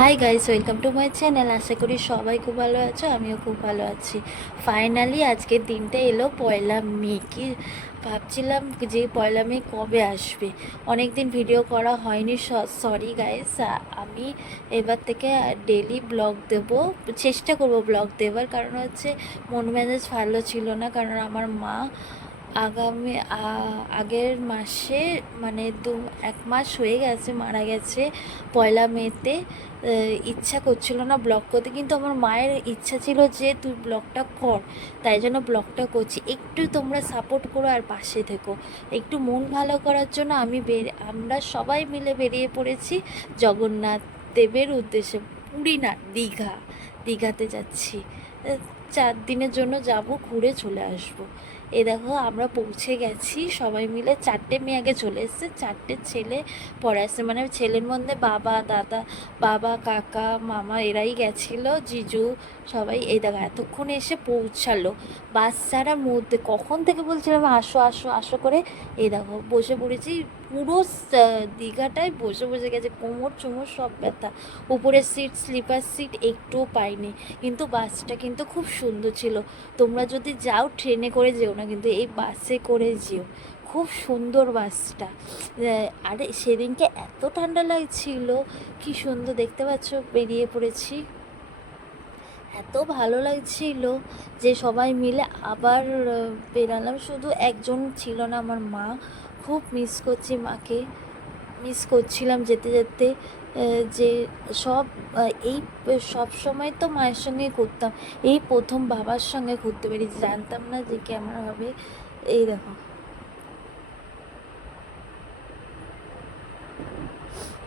High guys, welcome to my channel. আশা করি সবাই খুব ভালো আছো, আমিও খুব ভালো আছি। ফাইনালি আজকের দিনটা এলো, পয়লা মে। কি ভাবছিলাম যে পয়লা মে কবে আসবে, অনেক দিন ভিডিও করা হয়নি। সরি গাইস, আমি এবার থেকে ডেলি ব্লগ দেব, চেষ্টা করব ব্লগ দেওয়ার। কারণ হচ্ছে মন মেজাজ ভালো ছিল না, কারণ আমার মা আগামী আগের মাসে মানে এক মাস হয়ে গেছে মারা গেছে পয়লা মেতে। ইচ্ছা করছিল না ব্লগ করতে, কিন্তু আমার মায়ের ইচ্ছা ছিল যে তুই ব্লগটা কর, তাই জন্য ব্লগটা করছি। একটু তোমরা সাপোর্ট করো আর পাশে থেকো। একটু মন ভালো করার জন্য আমরা সবাই মিলে বেরিয়ে পড়েছি জগন্নাথ দেবের উদ্দেশ্যে। পুরী না, দীঘাতে যাচ্ছি। 4 দিনের জন্য যাব, ঘুরে চলে আসবো। এ দেখো আমরা পৌঁছে গেছি সবাই মিলে। 4টে মেয়ে আগে চলে এসছে, 4টে ছেলে পরে আসছে। মানে ছেলের মধ্যে বাবা, দাদা, বাবা, কাকা, মামা এরাই গেছিলো, জিজু সবাই। এই দেখো এতক্ষণে এসে পৌঁছালো। বাচ্চারা মধ্যে কখন থেকে বলছিলাম আসো আসো আসো করে। এই দেখো বসে পড়েছি। পুরো দীঘাটায় বসে বসে গেছে, কোমর চোমর সব ব্যথা। উপরের সিট, স্লিপার সিট একটুও পাইনি। কিন্তু বাসটা কিন্তু খুব সুন্দর ছিল। তোমরা যদি যাও ট্রেনে করে যেও না, কিন্তু এই বাসে করে যেও, খুব সুন্দর বাসটা। আরে সেদিনকে এত ঠান্ডা লাগছিল, কি সুন্দর দেখতে পাচ্ছ, বেরিয়ে পড়েছি। এত ভালো লাগছিল যে সবাই মিলে আবার বেরালাম। শুধু একজন ছিল না, আমার মা। খুব মিস করছি মাকে, মিস করছিলাম যেতে যেতে। যে সব এই সব সময় তো মায়ের সঙ্গে ঘুরতাম, এই প্রথম বাবার সঙ্গে ঘুরতে পেরেছি। জানতাম না যে কেমন হবে। এই দেখো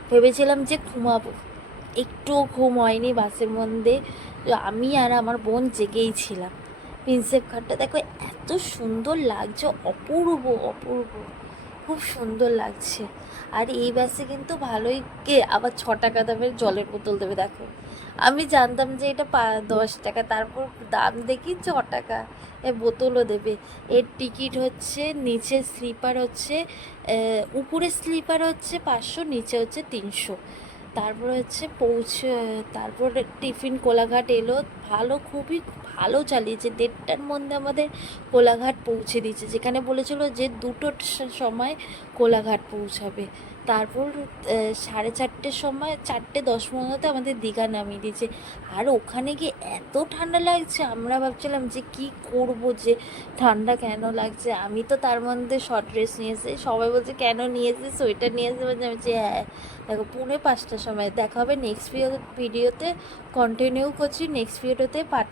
ভেবেছিলাম যে ঘুমাবো, একটুও ঘুম হয়নি বাসের মধ্যে। আমি আর আমার বোন জেগেই ছিলাম। প্রিন্সেপ ঘাটটা দেখো এত সুন্দর লাগছে, অপূর্ব অপূর্ব, খুব সুন্দর লাগছে। আর এই বাসে কিন্তু ভালোই, কে আবার 6 টাকা দামের জলের বোতল দেবে দেখো। আমি জানতাম যে এটা 10 টাকা, তারপর দাম দেখি 6 টাকা বোতলও দেবে। এর টিকিট হচ্ছে, নিচে স্লিপার হচ্ছে, উপরে স্লিপার হচ্ছে 500, নিচে হচ্ছে 300। তারপর হচ্ছে তারপর টিফিন কোলাঘাট এলো। ভালো, খুবই ভালো চালিয়েছে। 1:30টার মধ্যে আমাদের কোলাঘাট পৌঁছে দিয়েছে, যেখানে বলেছিল যে 2টোর সময় কোলাঘাট পৌঁছাবে। তারপর 4:30টের সময়, 4:10 আমাদের দীঘা নামিয়ে দিয়েছে। আর ওখানে গিয়ে এত ঠান্ডা লাগছে, আমরা ভাবছিলাম যে কি করব, যে ঠান্ডা কেন লাগছে। আমি তো তার মধ্যে শর্ট ড্রেস নিয়ে এসেছি, সবাই বলছে কেন নিয়ে এসেছি, সোয়েটার নিয়ে এসে বলছে। আমি বলছি হ্যাঁ। দেখো 4:45টার সময় দেখা হবে নেক্সট ভিডিওতে। কন্টিনিউ করছি নেক্সট ভিডিওতে পার্ট।